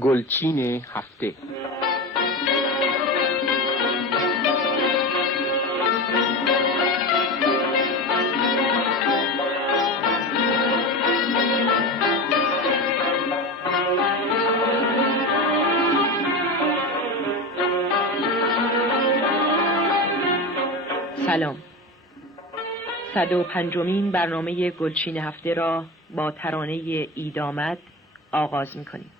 گلچین هفته. سلام. 105مین برنامه گلچین هفته را با ترانه عید آمد آغاز می‌کنیم.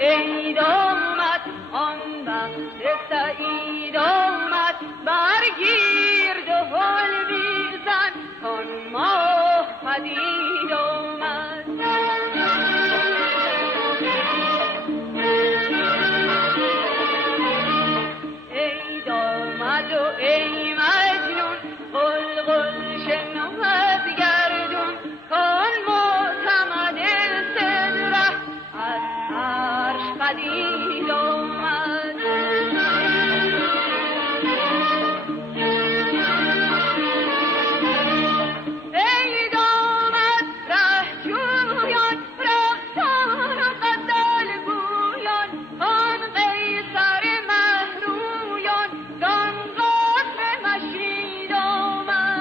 عید آمد آن وقت سعید آمد، برگیر دهل بیزن کان ماه پدید آمد. عید آمد و ای مجنون قلقل شنو از گردون، کان معتمد صدره از عرش پدید آمد. عید آمد ره جویان رفتار و غزل گویان، آن قیصر مهرویان دان قصر مشید آمد.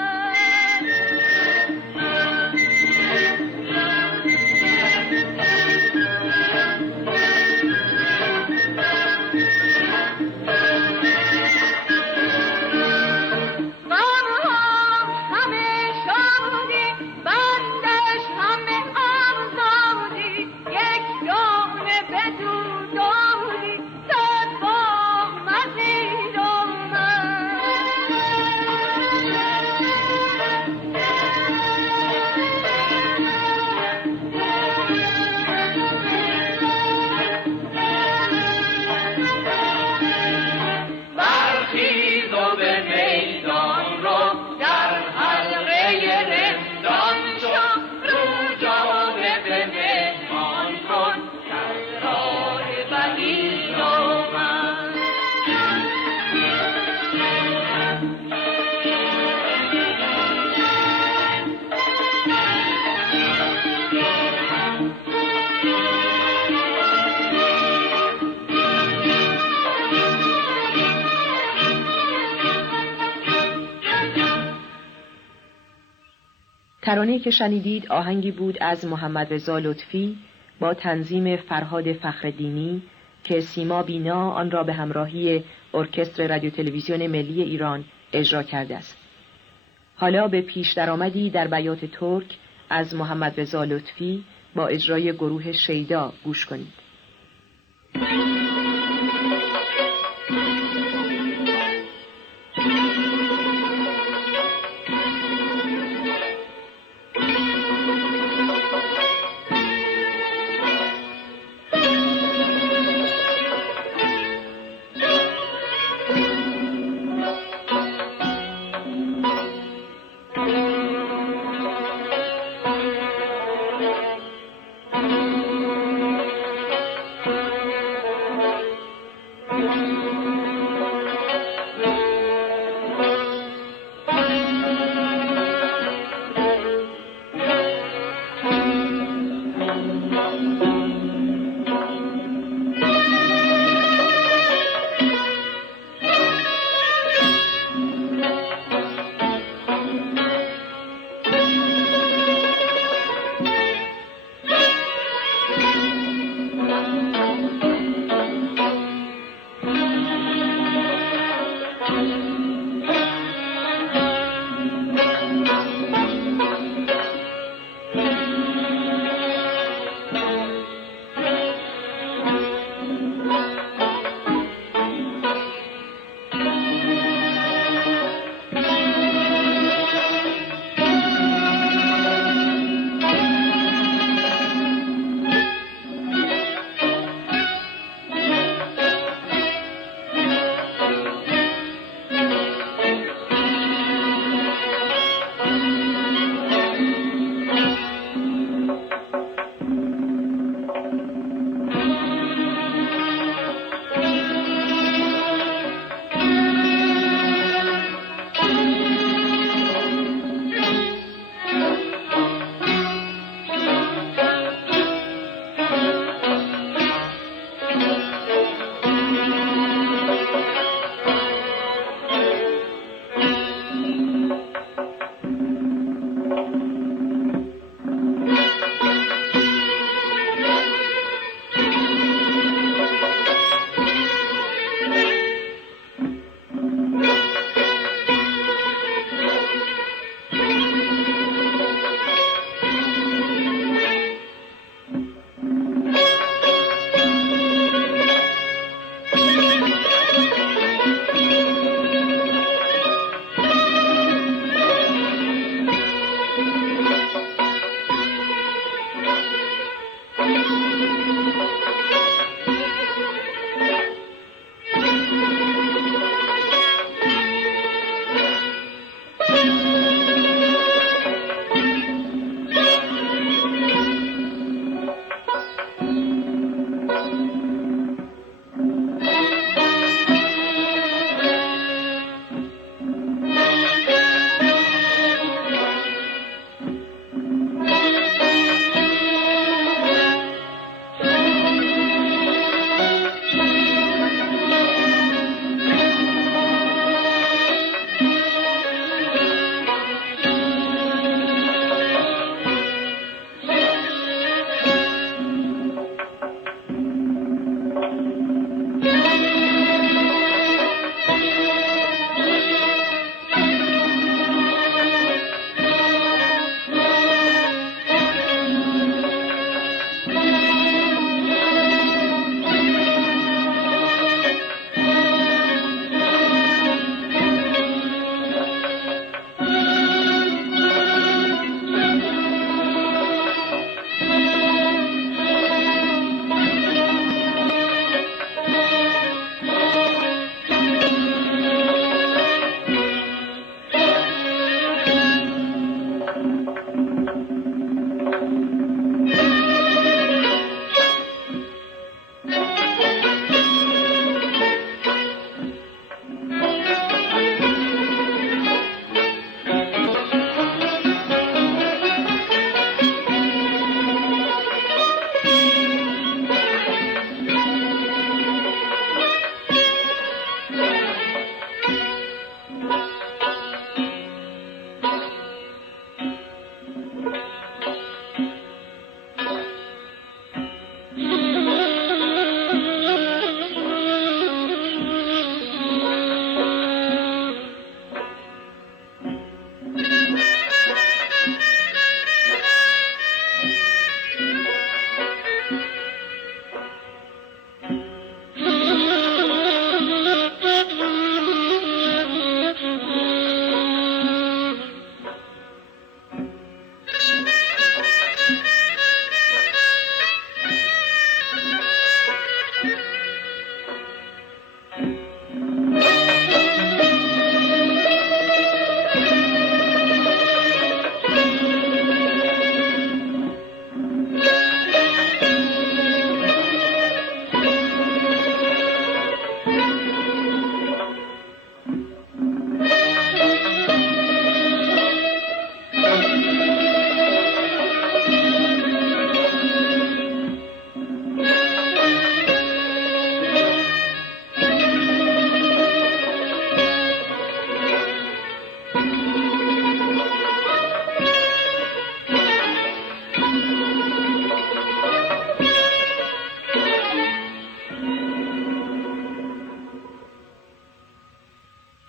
ترانه‌ای که شنیدید آهنگی بود از محمد رضا لطفی با تنظیم فرهاد فخرالدینی که سیما بینا آن را به همراهی ارکستر رادیو تلویزیون ملی ایران اجرا کرده است. حالا به پیش درآمدی در بیات ترک از محمد رضا لطفی با اجرای گروه شیدا گوش کنید.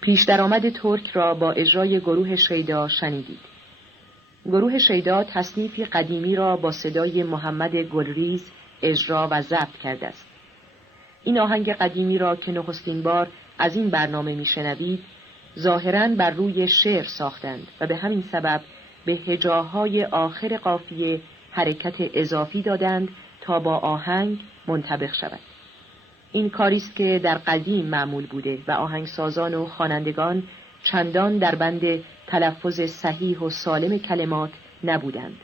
پیش درآمد ترک را با اجرای گروه شیدا شنیدید. گروه شیدا تصنیفی قدیمی را با صدای محمد گلریز اجرا و ضبط کرده است. این آهنگ قدیمی را که نخستین بار از این برنامه میشنوید ظاهراً بر روی شعر ساختند و به همین سبب به هجاهای آخر قافیه حرکت اضافی دادند تا با آهنگ منطبق شود. این کاری است که در قدیم معمول بوده و آهنگسازان و خوانندگان چندان در بند تلفظ صحیح و سالم کلمات نبودند.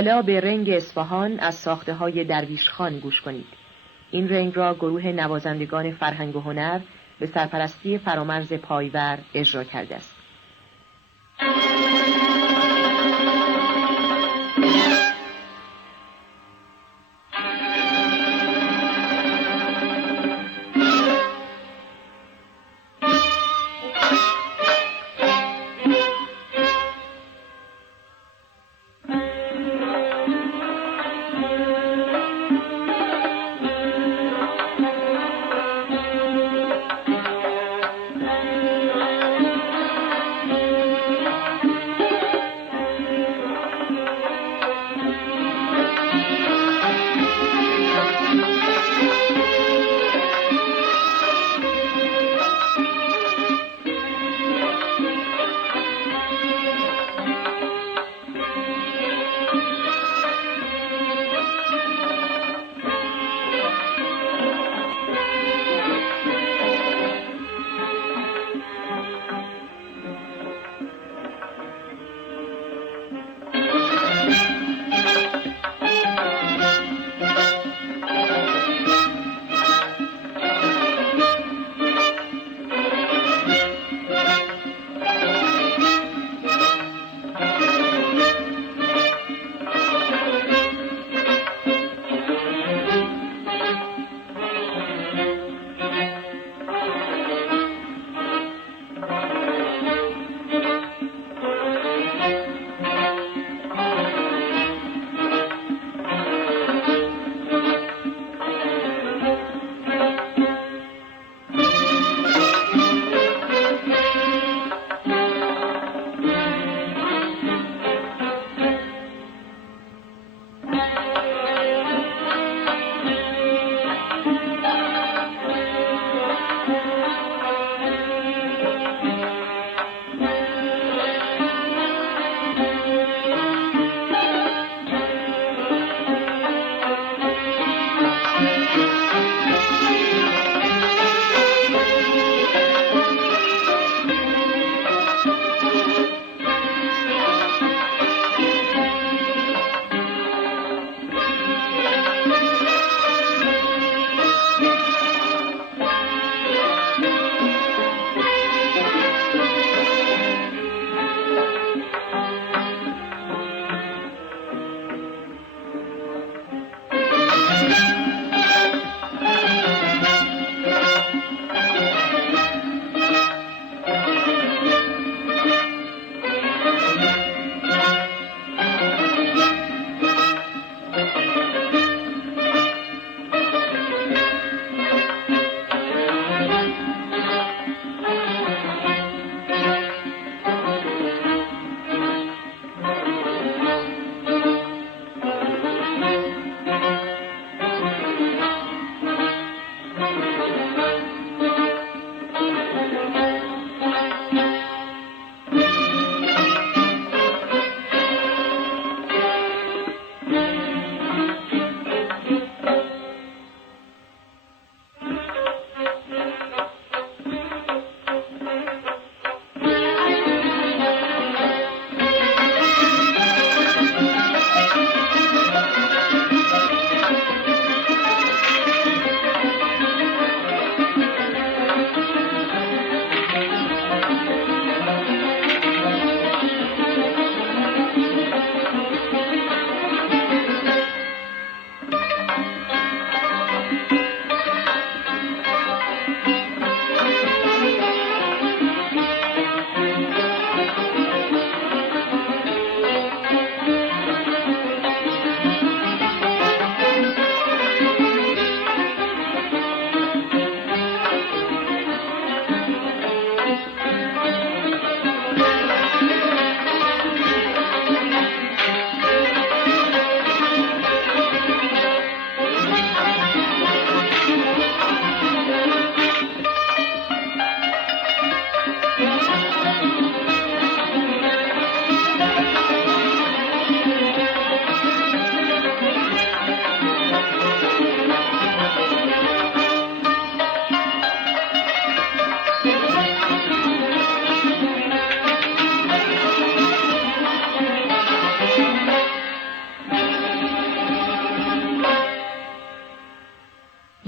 حالا به رنگ اصفهان از ساخته‌های درویش خان گوش کنید. این رنگ را گروه نوازندگان فرهنگ و هنر به سرپرستی فرامرز پایور اجرا کرده است.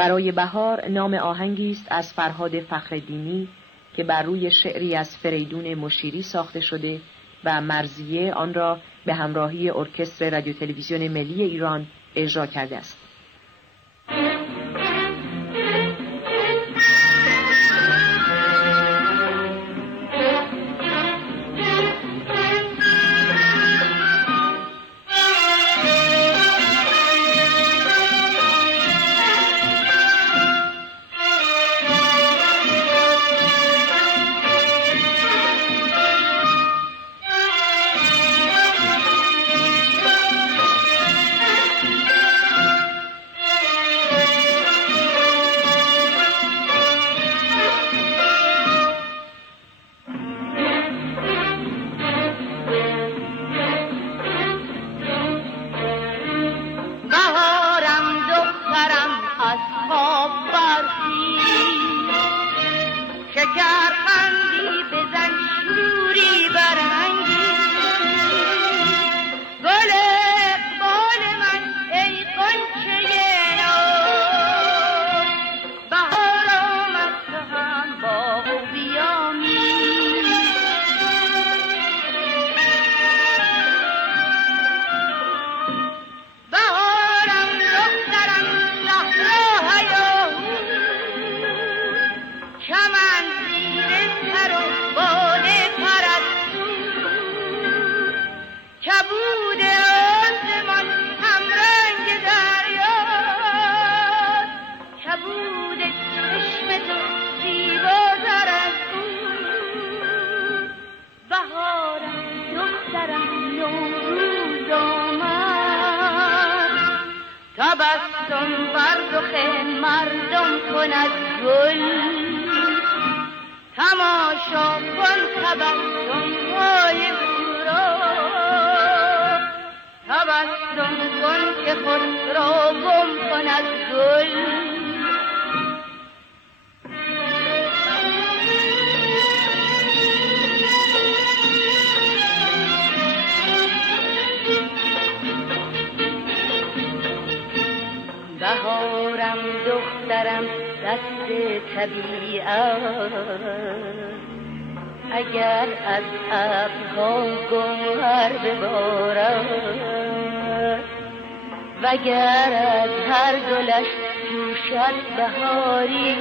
برای بهار نام آهنگی است از فرهاد فخرالدینی که بر روی شعری از فریدون مشیری ساخته شده و مرضیه آن را به همراهی ارکستر رادیو تلویزیون ملی ایران اجرا کرده است. تبسم بر رخ مردم کند گل، تماشا کن تبسم های او را، تبسم کن که خود را گم کند گل. بهارم دخترم دست طبیعت، اگر از ابرها گوهر ببارد، وگر از هر گلش جوشد بهاری،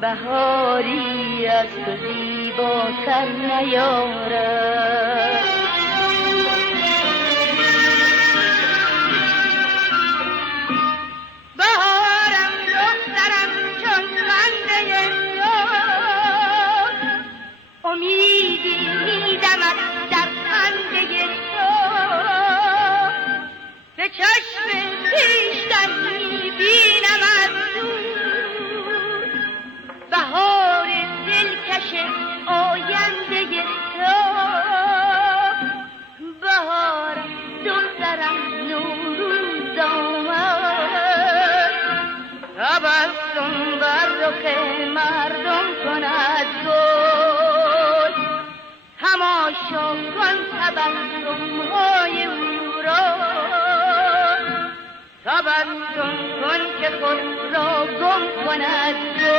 بهاری از تو زیباتر نیارد. امیدی میدمد در خنده تو، به چشم خویشتن میبینم از دور، بهار دلکش آینده تو. بهار دخترم نوروز آمد، تبسم بر رخ مردم کند گل، تماشا کن تبسم های او را، تبسم کن که خود را گم کند گل.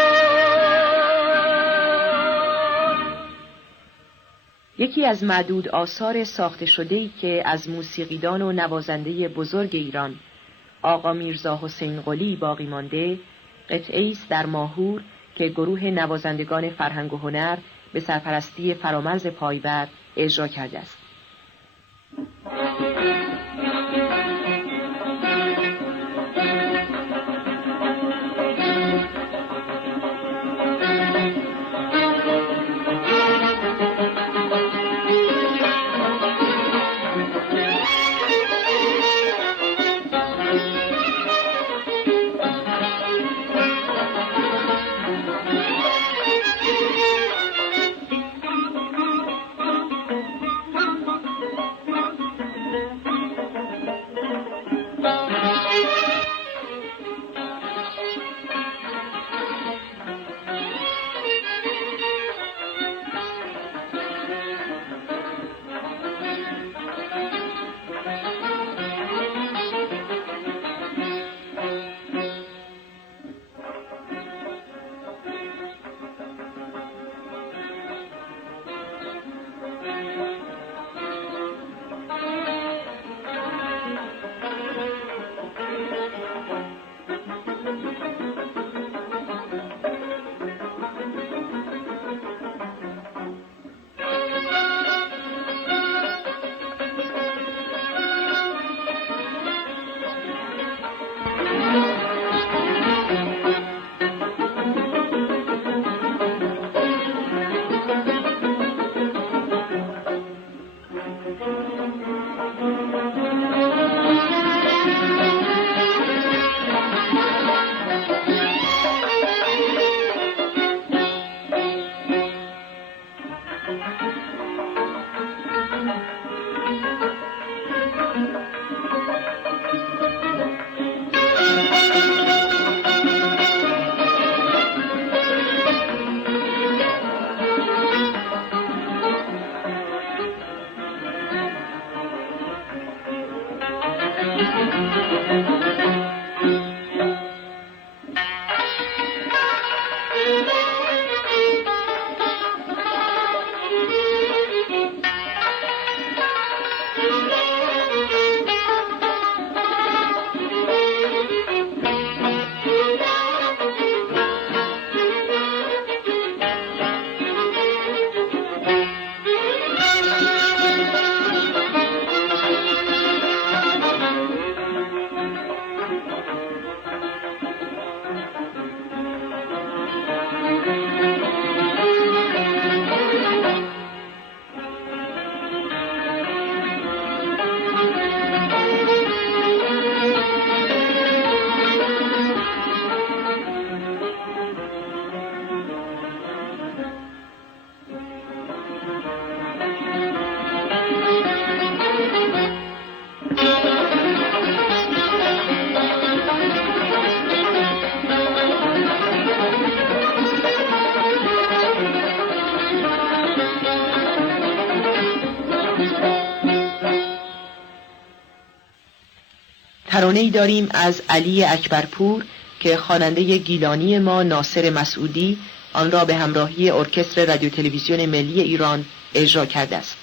یکی از معدود آثار ساخته شده‌ای که از موسیقیدان و نوازنده بزرگ ایران آقا میرزا حسین قلی باقی مانده، قطعه‌ای است در ماهور که گروه نوازندگان فرهنگ و هنر به سرپرستی فرامرز پایور اجرا کرده است. ترانه‌ای داریم از علی اکبرپور که خواننده گیلانی ما ناصر مسعودی آن را به همراهی ارکستر رادیو تلویزیون ملی ایران اجرا کرده است.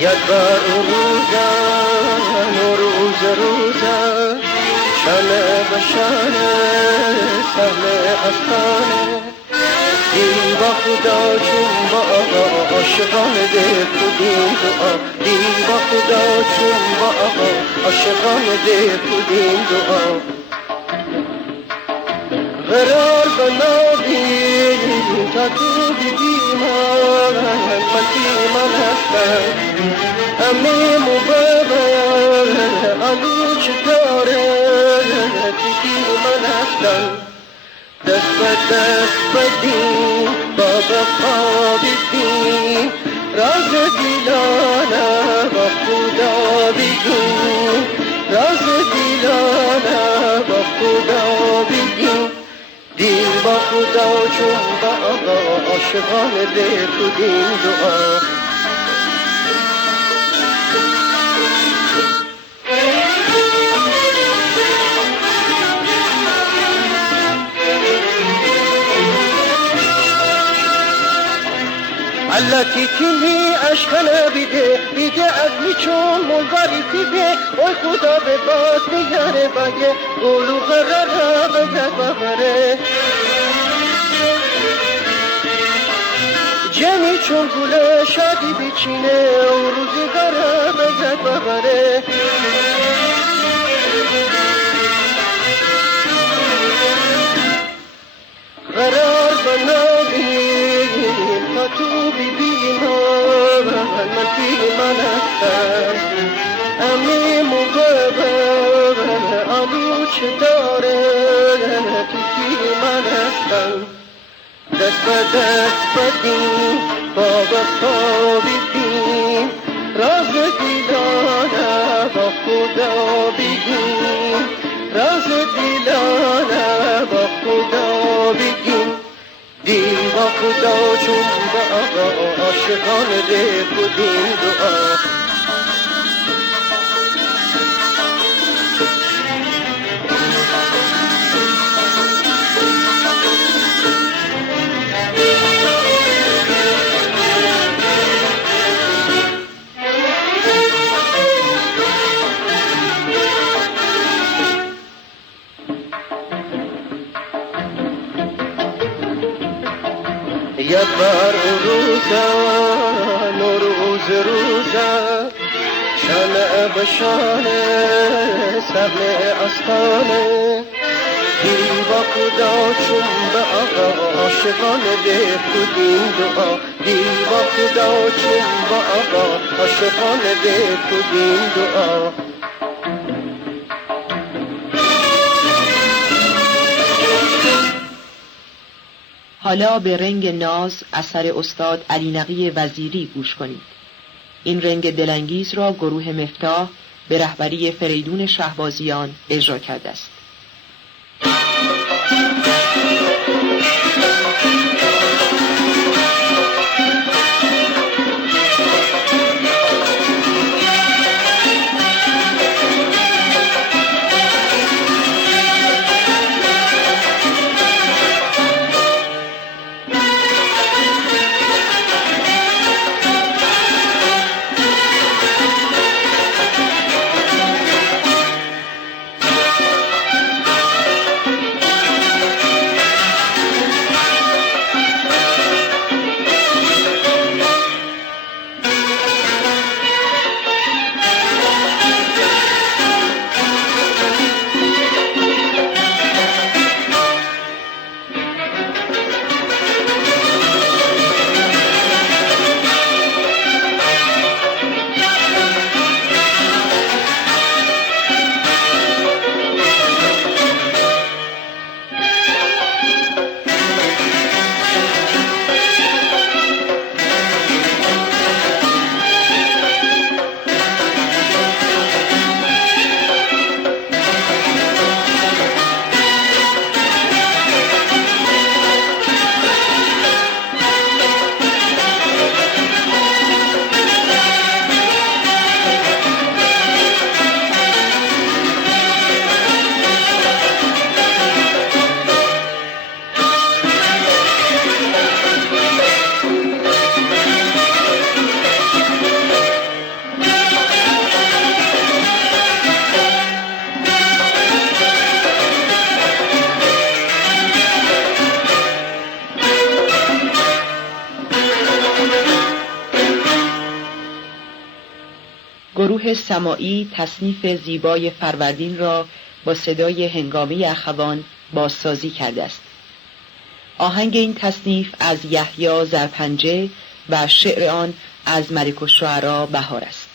یدبر روزا نوروز روزا شانه بشانه سهل استانه دیوا خدا چون با عاشقان ده کدین دعا دیوا خدا چون با عاشقان ده کدین دعا قرار بنادی تا تو دیدی من من هستم امی مبابر علو چطاره دیدی من هستم دست به دست بدیم بابا خوابیدیم راز دیلانه با خدا بگیم راز دیلانه با خدا بگیم دین با خدا چون با آقا عاشقان ده کدین دعا علتی تیمی عشقانه بیده عزمی چون ملگاری تیده اوی خدا به باد میگره بگه قولو قراره بگه بغره جمی چون گله شادی بیچینه او روزی قراره بگه بغره قرار بنابیم تا تو بیبیم من فی من هستم امی مقابر آلو چه داره تو فی من هستم دست به دست بدیم بابا خوابیدیم راز دیلانه با خدا بگیم راز دیلانه با خدا بگیم دین با خدا چون با آقا عاشقان ده کدین دعا یدبر روزا نوروز روزا شانه بشانه سهل استانه دیوا خدا چون به آقا عاشقان ده کدین دعا دیوا خدا چون به آقا عاشقان ده کدین دعا حالا به رنگ ناز اثر استاد علی نقی وزیری گوش کنید. این رنگ دلانگیز را گروه مفتاح به رهبری فریدون شهبازیان اجرا کرده است. گروه سماعی تصنیف زیبای فروردین را با صدای هنگامی اخوان بازسازی کرده است. آهنگ این تصنیف از یحیی زرپنجه و شعر آن از ملک الشعراء بهار است.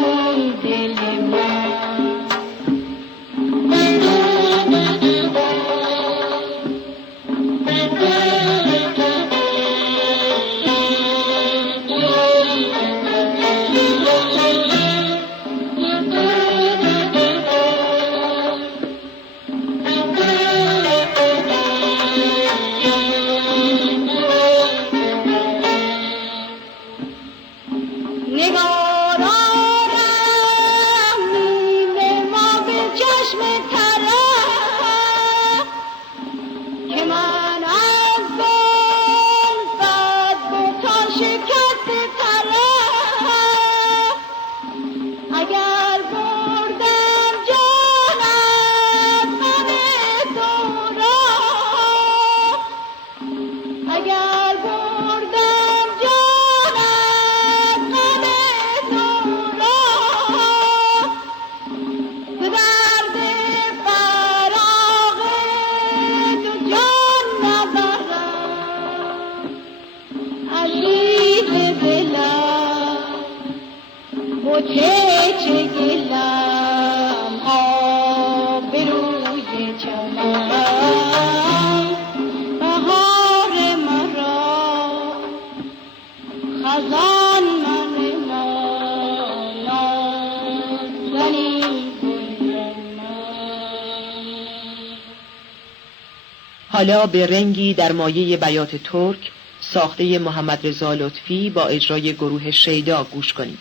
کن دل من. حالا به رنگی در مایه بیات ترک ساخته محمد رضا لطفی با اجرای گروه شیدا گوش کنید.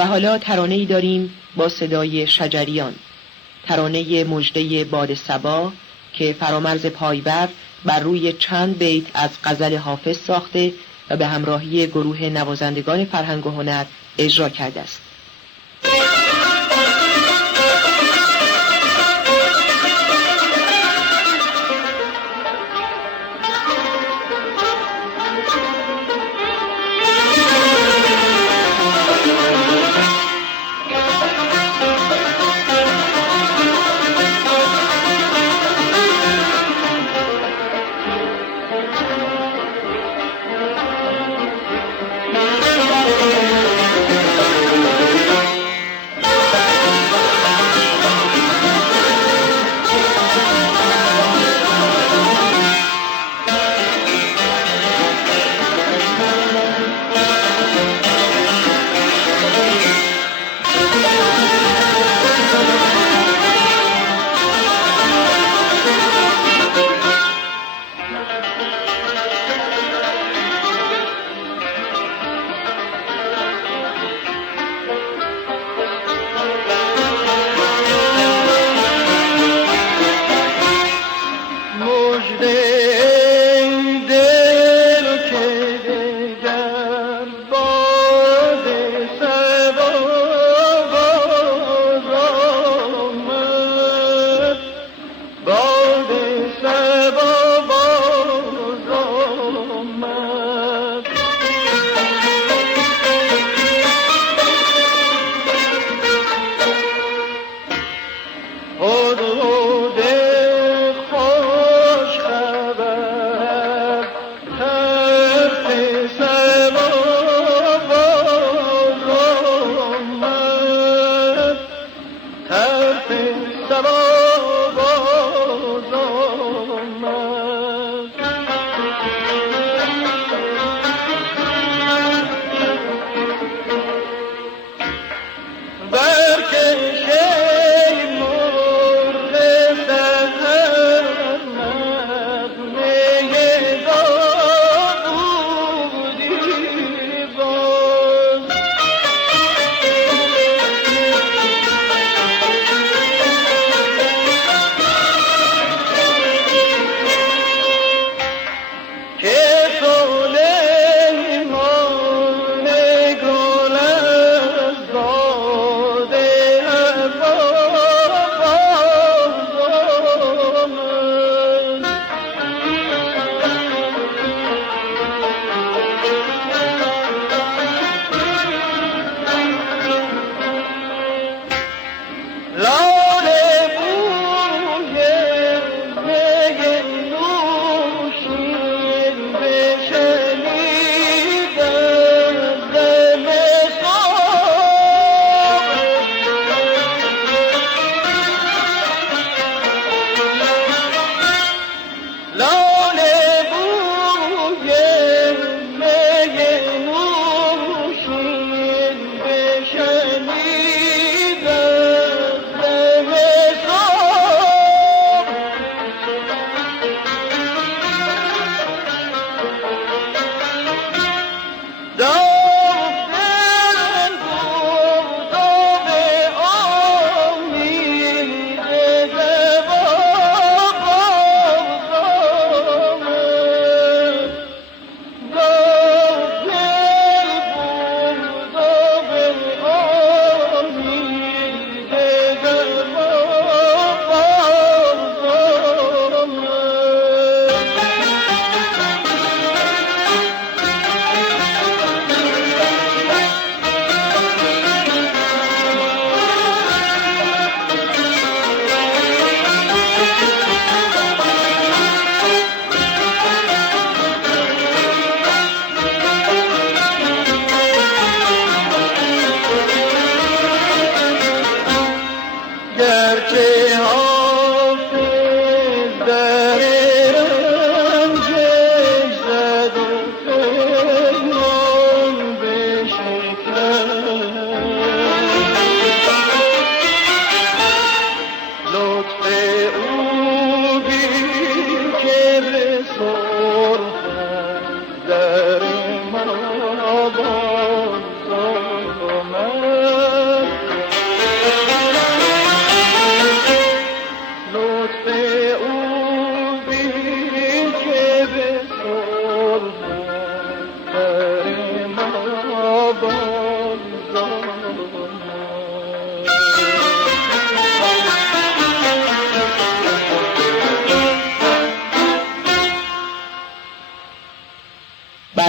و حالا ترانه‌ای داریم با صدای شجریان، ترانه مژده باد صبا که فرامرز پایور بر روی چند بیت از غزل حافظ ساخته و به همراهی گروه نوازندگان فرهنگ و هنر اجرا کرده است.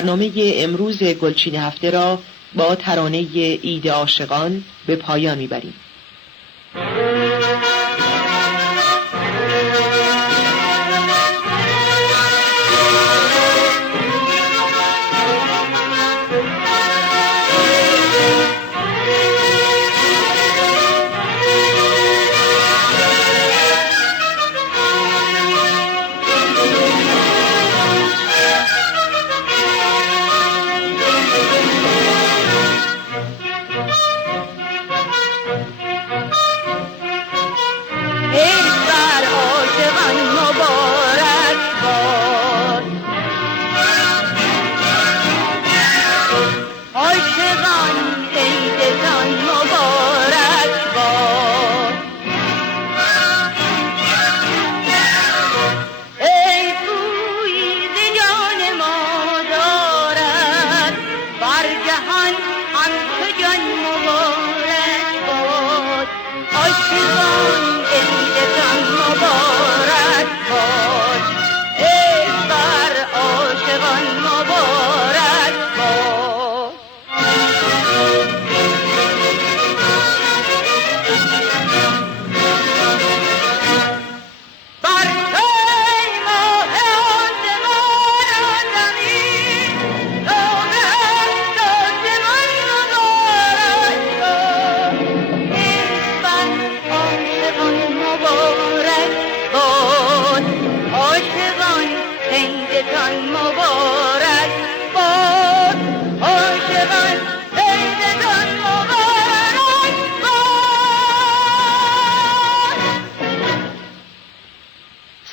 برنامه امروز گلچین هفته را با ترانه عید عاشقان به پایان میبریم.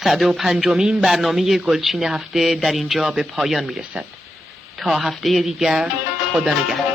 صد و پنجمین برنامه گلچین هفته در اینجا به پایان میرسد. تا هفته دیگر، خدا نگهدار.